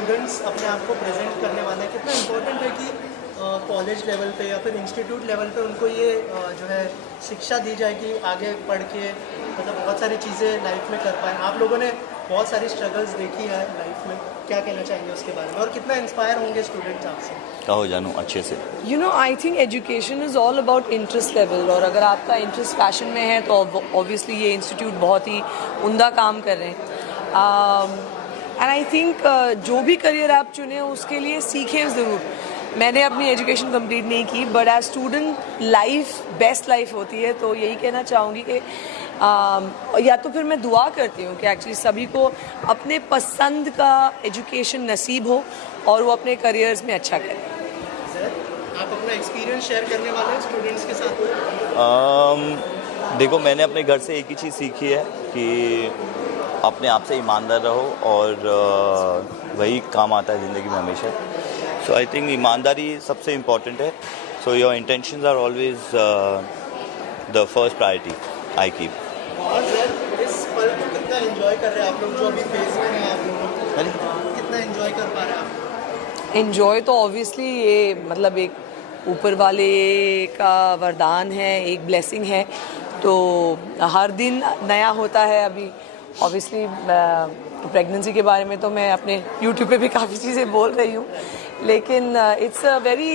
Students अपने आप को प्रेजेंट करने वाले हैं, कितना इम्पोर्टेंट है कि कॉलेज लेवल पे या फिर इंस्टीट्यूट लेवल पे उनको ये जो है शिक्षा दी जाए कि आगे पढ़ के मतलब बहुत सारी चीज़ें लाइफ में कर पाएँ। आप लोगों ने बहुत सारी स्ट्रगल्स देखी है लाइफ में, क्या कहना चाहेंगे उसके बारे में, और कितना इंस्पायर होंगे स्टूडेंट्स आपसे? कहो जानू अच्छे से। I think education is all about interest level, और अगर आपका इंटरेस्ट फैशन में है तो ऑब्वियसली ये इंस्टीट्यूट बहुत ही उम्दा काम कर रहे हैं। एंड आई थिंक जो भी करियर आप चुने उसके लिए सीखें ज़रूर। मैंने अपनी एजुकेशन कंप्लीट नहीं की, but as student life best life होती है, तो यही कहना चाहूँगी कि या तो फिर मैं दुआ करती हूँ कि एक्चुअली सभी को अपने पसंद का एजुकेशन नसीब हो और वो अपने करियर्स में अच्छा करें। आप अपना एक्सपीरियंस शेयर करने वाले हैं स्टूडेंट्स के साथ? देखो, मैंने अपने घर से एक ही चीज़ सीखी है कि अपने आप से ईमानदार रहो, और वही काम आता है ज़िंदगी में हमेशा। सो आई थिंक ईमानदारी सबसे इम्पॉर्टेंट है। So your intentions are always the first priority I keep. और सर इस पल को कितना एंजॉय कर रहे हैं आप लोग जो अभी फेज में हैं? आप लोग कितना एंजॉय कर पा रहे हैं आप? एंजॉय तो ऑब्वियसली ये मतलब एक ऊपर वाले का वरदान है, एक ब्लेसिंग है, तो हर दिन नया होता है। अभी ऑब्वियसली प्रेगनेंसी के बारे में तो मैं अपने यूट्यूब पे भी काफ़ी चीज़ें बोल रही हूँ, लेकिन it's a very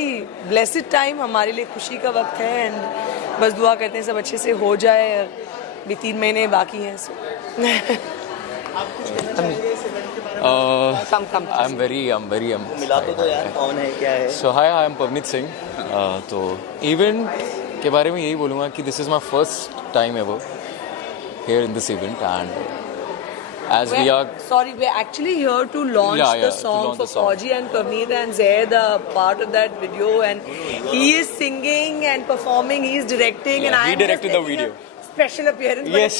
blessed time, हमारे लिए खुशी का वक्त है। एंड बस दुआ करते हैं सब अच्छे से हो जाए, और भी 3 महीने बाकी हैं। सो आप कुछ कहना चाहेंगे इस इवेंट के बारे में? कम मिला तो यार, कौन है क्या है? सो हाय, आई एम पवनीत सिंह। तो इवेंट के बारे में यही बोलूँगा कि this is my first time ever here in this event, and as we are we're actually here to launch the song for Fauji and Pavneet and Zaid, part of that video, and he is singing and performing, he is directing, and he directed the video. Special appearance. Yes.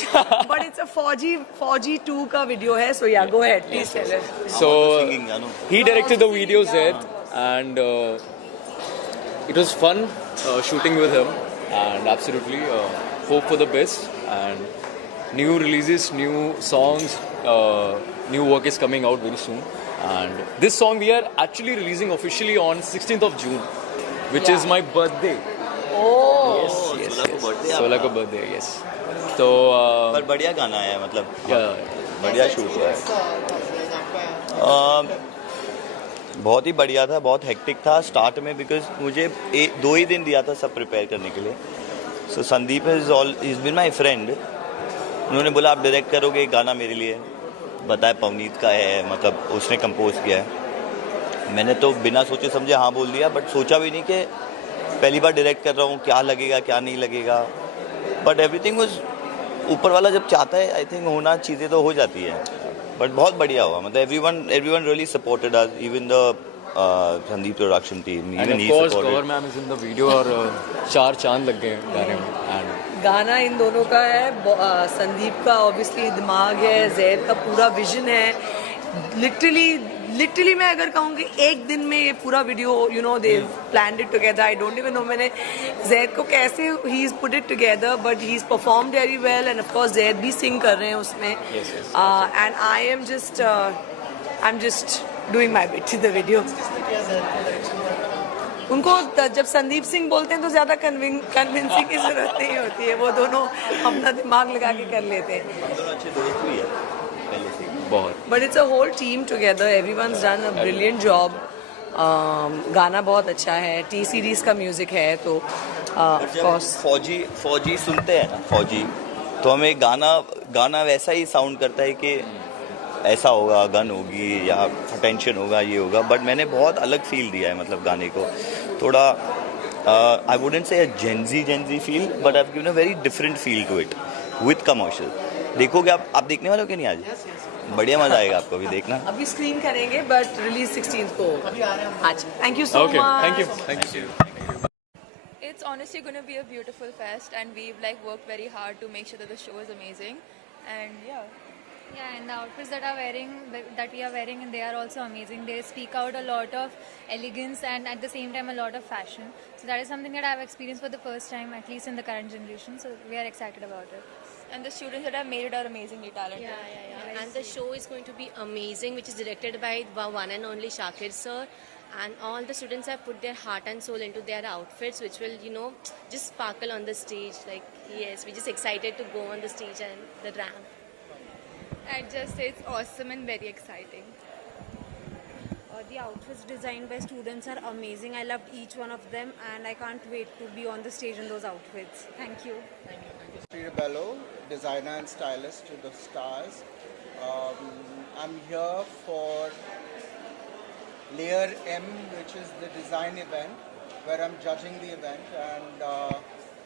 But it's a Fauji 2 ka video hai, so yeah, go ahead, please tell us. So singing, he directed the video, Zaid, and it was fun shooting with him, and absolutely hope for the best, and new releases, new songs, new work is coming out very soon, and this song we are actually releasing officially on 16th of June, which is my birthday. Oh, yes. 16 का birthday, yes. तो पर बढ़िया गाना है, मतलब बढ़िया shoot हुआ है। बहुत ही बढ़िया था, बहुत हेक्टिक था स्टार्ट में, बिकॉज मुझे 2 ही दिन दिया था सब प्रिपेयर करने के लिए। So Sandeep is been my friend, उन्होंने बोला आप डायरेक्ट करोगे गाना मेरे लिए, बताया पवनीत का है, मतलब उसने कंपोज किया है। मैंने तो बिना सोचे समझे हाँ बोल दिया, बट सोचा भी नहीं कि पहली बार डायरेक्ट कर रहा हूँ, क्या लगेगा क्या नहीं लगेगा, बट एवरीथिंग वाज, ऊपर वाला जब चाहता है आई थिंक होना, चीज़ें तो हो जाती है। बट बहुत बढ़िया हुआ, मतलब everyone really supported us, even the Sandeep production team, even he supported. Gaur ma'am is in the video, और 4 चांद लग गए गाने में। एंड गाना इन दोनों का है, संदीप का ऑब्वियसली दिमाग है, जैद का पूरा विजन है। लिटरली मैं अगर कहूँ कि एक दिन में ये पूरा video they planned it together. I don't even know मैंने जैद को कैसे he is put it together, but he is performed very well, end of course Zaid भी सिंग कर रहे हैं उसमें। And I am just doing my bit in the video. उनको जब संदीप सिंह बोलते हैं तो ज़्यादा कन्विंसिंग की ज़रूरत नहीं होती है, वो दोनों अपना दिमाग लगा के कर लेते हैं। दोनों अच्छे दोस्त भी है पहले से बहुत। But it's a whole team together, everyone's done a brilliant job. गाना बहुत अच्छा है, टी सीरीज़ का म्यूज़िक है, तो ऑफ कोर्स फौजी सुनते हैं ना, फौजी तो हमें गाना वैसा ही साउंड करता है कि ऐसा होगा, गन होगी या टेंशन होगा, ये होगा, बट मैंने बहुत अलग फील दिया है, मतलब गाने को थोड़ा I wouldn't say Gen Z feel, but I have given a very different feel to it with commercial. देखोगे आप देखने वाले हो कि नहीं आज? बढ़िया मजा आएगा आपको भी देखना। अभी स्क्रीन करेंगे, बट रिलीज 16 को आज। Thank you so much. Thank you. It's honestly going to be a beautiful fest, and we've worked very hard to make sure that the show is amazing, and Yeah, and the outfits that we are wearing, and they are also amazing. They speak out a lot of elegance and at the same time a lot of fashion. So that is something that I have experienced for the first time, at least in the current generation. So we are excited about it. And the students that have made it are amazingly talented. Yeah. And the show is going to be amazing, which is directed by the one and only Shakir sir. And all the students have put their heart and soul into their outfits, which will, just sparkle on the stage. Like, yes, we're just excited to go on the stage and the ramp. I'd just say it's awesome and very exciting. The outfits designed by students are amazing. I loved each one of them, and I can't wait to be on the stage in those outfits. Thank you. Sri Bello, designer and stylist to the stars. I'm here for Layer M, which is the design event, where I'm judging the event, and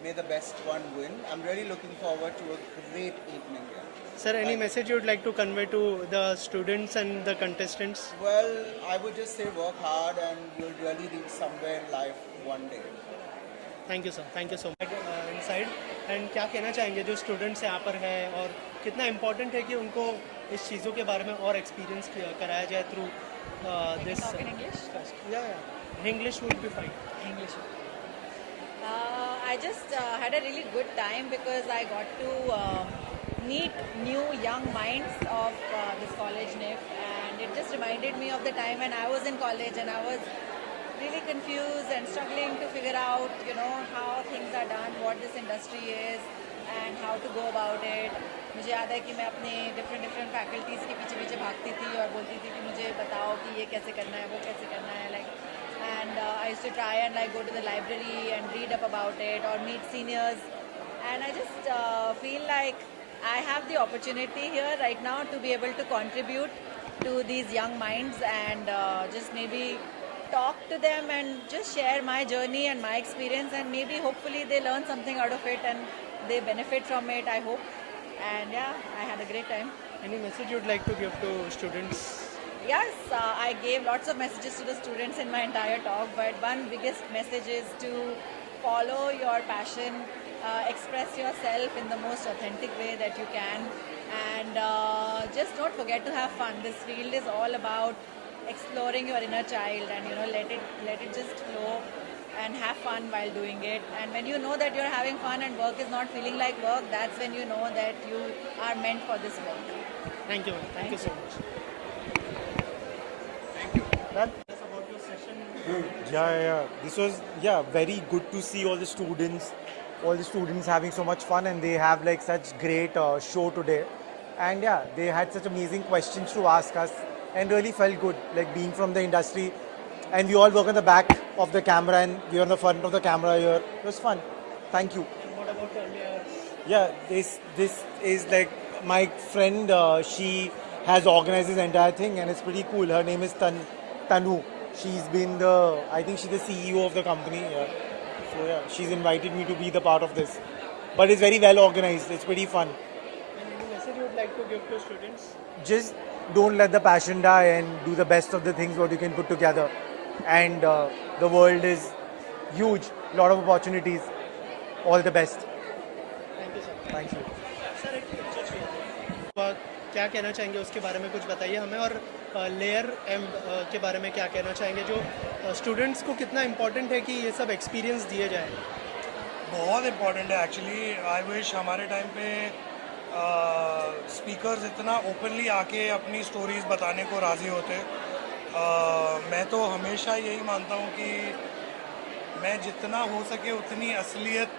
may the best one win. I'm really looking forward to a great evening here. Sir, any message you would like to convey to the students and the contestants? Well, I would just say work hard and you'll really reach somewhere in life one day. Thank you sir, thank you so much inside. And क्या कहना चाहेंगे जो students यहाँ पर है, और कितना important है कि उनको इस चीज़ों के बारे में और एक्सपीरियंस कराया जाए थ्रू दिस. या English would be fine. English. I just had a really good time because I got to meet new young minds of this college NIF, and it just reminded me of the time when I was in college and I was really confused and struggling to figure out, how things are done, what this industry is and how to go about it. मुझे याद है कि मैं अपने different faculties के पीछे भागती थी और बोलती थी कि मुझे बताओ कि ये कैसे करना है, वो कैसे करना है, and I used to try and go to the library and read up about it or meet seniors, and I just feel like I have the opportunity here right now to be able to contribute to these young minds and just maybe talk to them and just share my journey and my experience, and maybe hopefully they learn something out of it and they benefit from it, I hope. And yeah, I had a great time. Any message you'd like to give to students? Yes, I gave lots of messages to the students in my entire talk, but one biggest message is to follow your passion, express yourself in the most authentic way that you can, and just don't forget to have fun. This field is all about exploring your inner child, and let it just flow and have fun while doing it. And when you know that you're having fun and work is not feeling like work, that's when you know that you are meant for this work. Thank you. Thank you so much. That's about your session. Yeah. This was very good to see all the students having so much fun, and they have such great show today. And they had such amazing questions to ask us, and really felt good, being from the industry. And we all work on the back of the camera, and we are on the front of the camera here. It was fun. Thank you. What about earlier? Yeah, this is my friend. She has organized this entire thing, and it's pretty cool. Her name is Tanu. She's been I think she's the CEO of the company. Yeah. So she's invited me to be the part of this. But it's very well organized. It's pretty fun. And any message you would like to give to students? Just don't let the passion die and do the best of the things what you can put together. And the world is huge. A lot of opportunities. All the best. Thank you, sir. Thank you. Sir एक picture चाहिए. क्या कहना चाहेंगे उसके बारे में कुछ बताइए हमें, और लेयर एम के बारे में क्या कहना चाहेंगे, जो स्टूडेंट्स को कितना इम्पोर्टेंट है कि ये सब एक्सपीरियंस दिए जाए. बहुत इम्पोर्टेंट है एक्चुअली. आई विश हमारे टाइम पे स्पीकर्स इतना ओपनली आके अपनी स्टोरीज बताने को राज़ी होते. मैं तो हमेशा यही मानता हूँ कि मैं जितना हो सके उतनी असलियत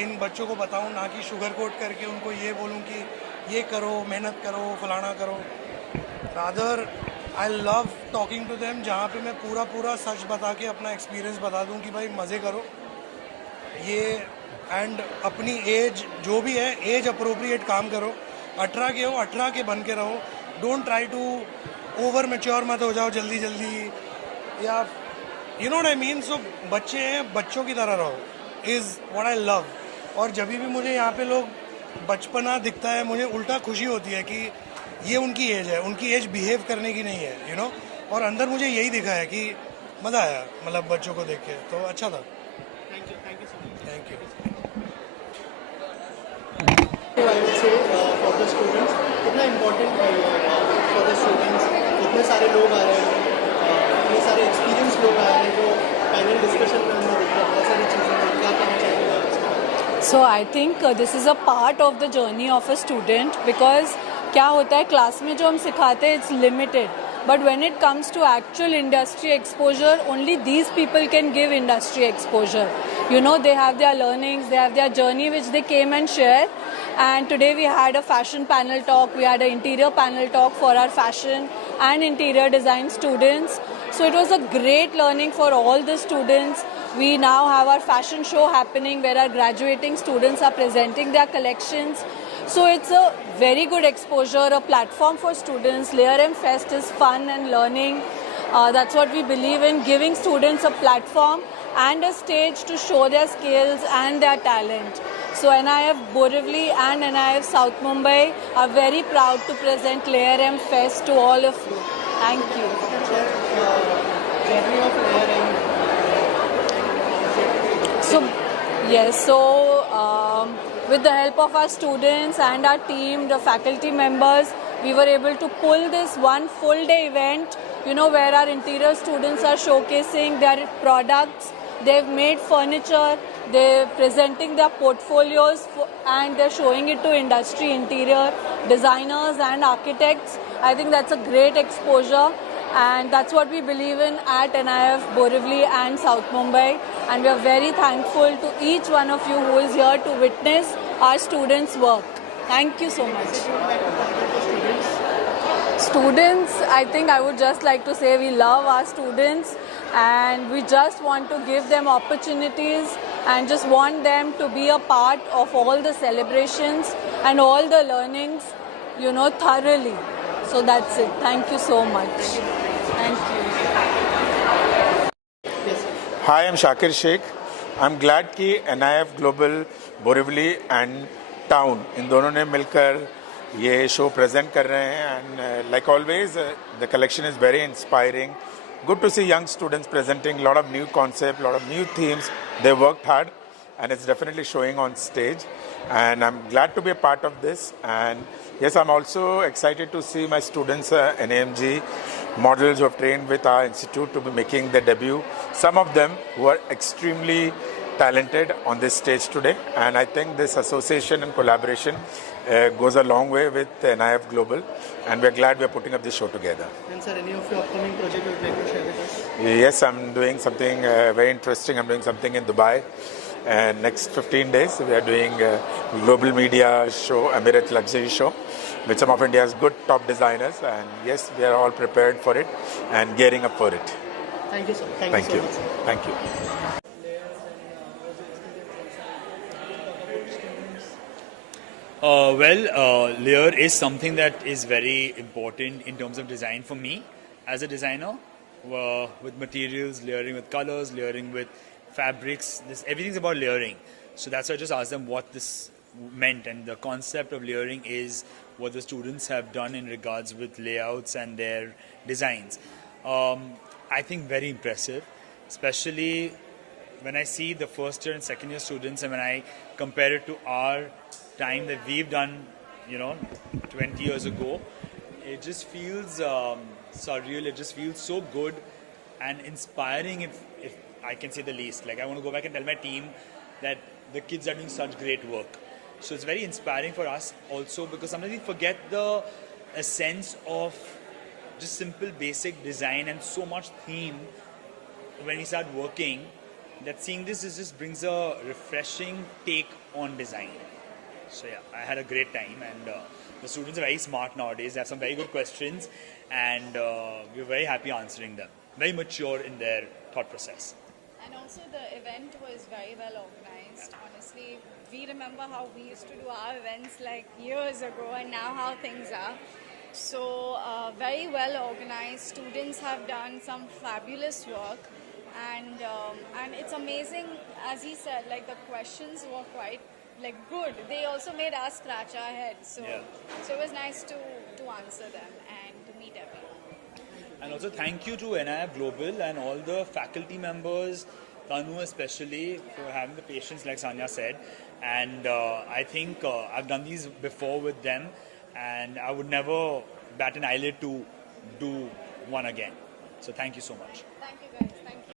इन बच्चों को बताऊँ, ना कि शुगर कोट करके उनको ये बोलूँ कि ये करो, मेहनत करो, फलाना करो. Rather I love talking to them, जहाँ पे मैं पूरा सच बता के अपना एक्सपीरियंस बता दूँ कि भाई मज़े करो ये, एंड अपनी एज जो भी है एज अप्रोप्रिएट काम करो. 18 के हो 18 के बन के रहो. Don't try to over mature मत हो जाओ जल्दी, या you know what I mean. So बच्चे हैं, बच्चों की तरह रहो इज़ व्हाट आई लव. और जब भी मुझे यहाँ पे लोग बचपना दिखता है, मुझे उल्टा खुशी होती है कि ये उनकी एज है, उनकी एज बिहेव करने की नहीं है, यू नो. और अंदर मुझे यही दिखा है कि मज़ा आया, मतलब बच्चों को देख के, तो अच्छा था. Thank you so much. Thank you. I would say for the students, कितना इम्पोर्टेंट है for the students. इतने सारे लोग आ रहे हैं, इतने सारे एक्सपीरियंस लोग आ रहे हैं जो पैनल डिस्कशन में हमने देखा, बहुत सारी चीज़ें. क्या कहना चाहेंगे आप इसके बारे में? So I think this is a part of the journey of a student because क्या होता है क्लास में जो हम सिखाते हैं it's limited. But when it comes to actual industry exposure, only these people can give industry exposure. You know, they have their learnings, they have their journey which they came and share. And today we had a fashion panel talk, we had an interior panel talk for our fashion and interior design students. So it was a great learning for all the students. We now have our fashion show happening where our graduating students are presenting their collections. So it's a very good exposure, a platform for students. Layer M Fest is fun and learning. That's what we believe in, giving students a platform and a stage to show their skills and their talent. So NIF Borivali and NIF South Mumbai are very proud to present Layer M Fest to all of you. Thank you. Journey of Layer M. So, yes, so with the help of our students and our team, the faculty members, we were able to pull this one full day event, you know, where our interior students are showcasing their products. They've made furniture, they're presenting their portfolios and they're showing it to industry, interior designers and architects. I think that's a great exposure. And that's what we believe in at NIF Borivali and South Mumbai. And we are very thankful to each one of you who is here to witness our students' work. Thank you so much. Students, I think I would just like to say we love our students and we just want to give them opportunities and just want them to be a part of all the celebrations and all the learnings, you know, thoroughly. So that's it. Thank you so much. Thank you. Hi, I'm Shakir Sheikh. I'm glad कि NIF Global Borivali and Town इन दोनों ने मिलकर ये show present कर रहे हैं and like always the collection is very inspiring. Good to see young students presenting a lot of new concepts, a lot of new themes. They worked hard and it's definitely showing on stage and I'm glad to be a part of this. And yes, I'm also excited to see my students, NAMG models who have trained with our institute to be making their debut. Some of them who are extremely talented on this stage today, and I think this association and collaboration goes a long way with NIF Global, and we're glad we're putting up this show together. And sir, any of your upcoming project you would like to share with us? Yes, I'm doing something very interesting. I'm doing something in Dubai. And next 15 days, we are doing a global media show, Emirates Luxury Show, with some of India's good top designers. And yes, we are all prepared for it and gearing up for it. Thank you, sir. Thank you. So much, sir. Thank you. Layer is something that is very important in terms of design for me as a designer, with materials, layering with colors, layering with fabrics. Everything's about layering. So that's why I just asked them what this meant, and the concept of layering is what the students have done in regards with layouts and their designs. I think very impressive, especially when I see the first year and second year students, and when I compare it to our time that we've done, 20 years ago, it just feels surreal. It just feels so good and inspiring, if I can say the least. Like, I want to go back and tell my team that the kids are doing such great work. So it's very inspiring for us also, because sometimes we forget the essence of just simple basic design and so much theme when we start working, that seeing this just brings a refreshing take on design. So yeah, I had a great time, and the students are very smart nowadays. They have some very good questions, and we're very happy answering them. Very mature in their thought process. And also the event was very well organized. Honestly, we remember how we used to do our events like years ago, and now how things are. So very well organized. Students have done some fabulous work, and it's amazing, as he said, like the questions were quite good. They also made us scratch our heads. So so it was nice to answer them and to meet everyone. And also thank you to NIF Global and all the faculty members, Tanu especially, for having the patience, like Sanya said. And I think I've done these before with them, and I would never bat an eyelid to do one again. So thank you so much. Thank you guys.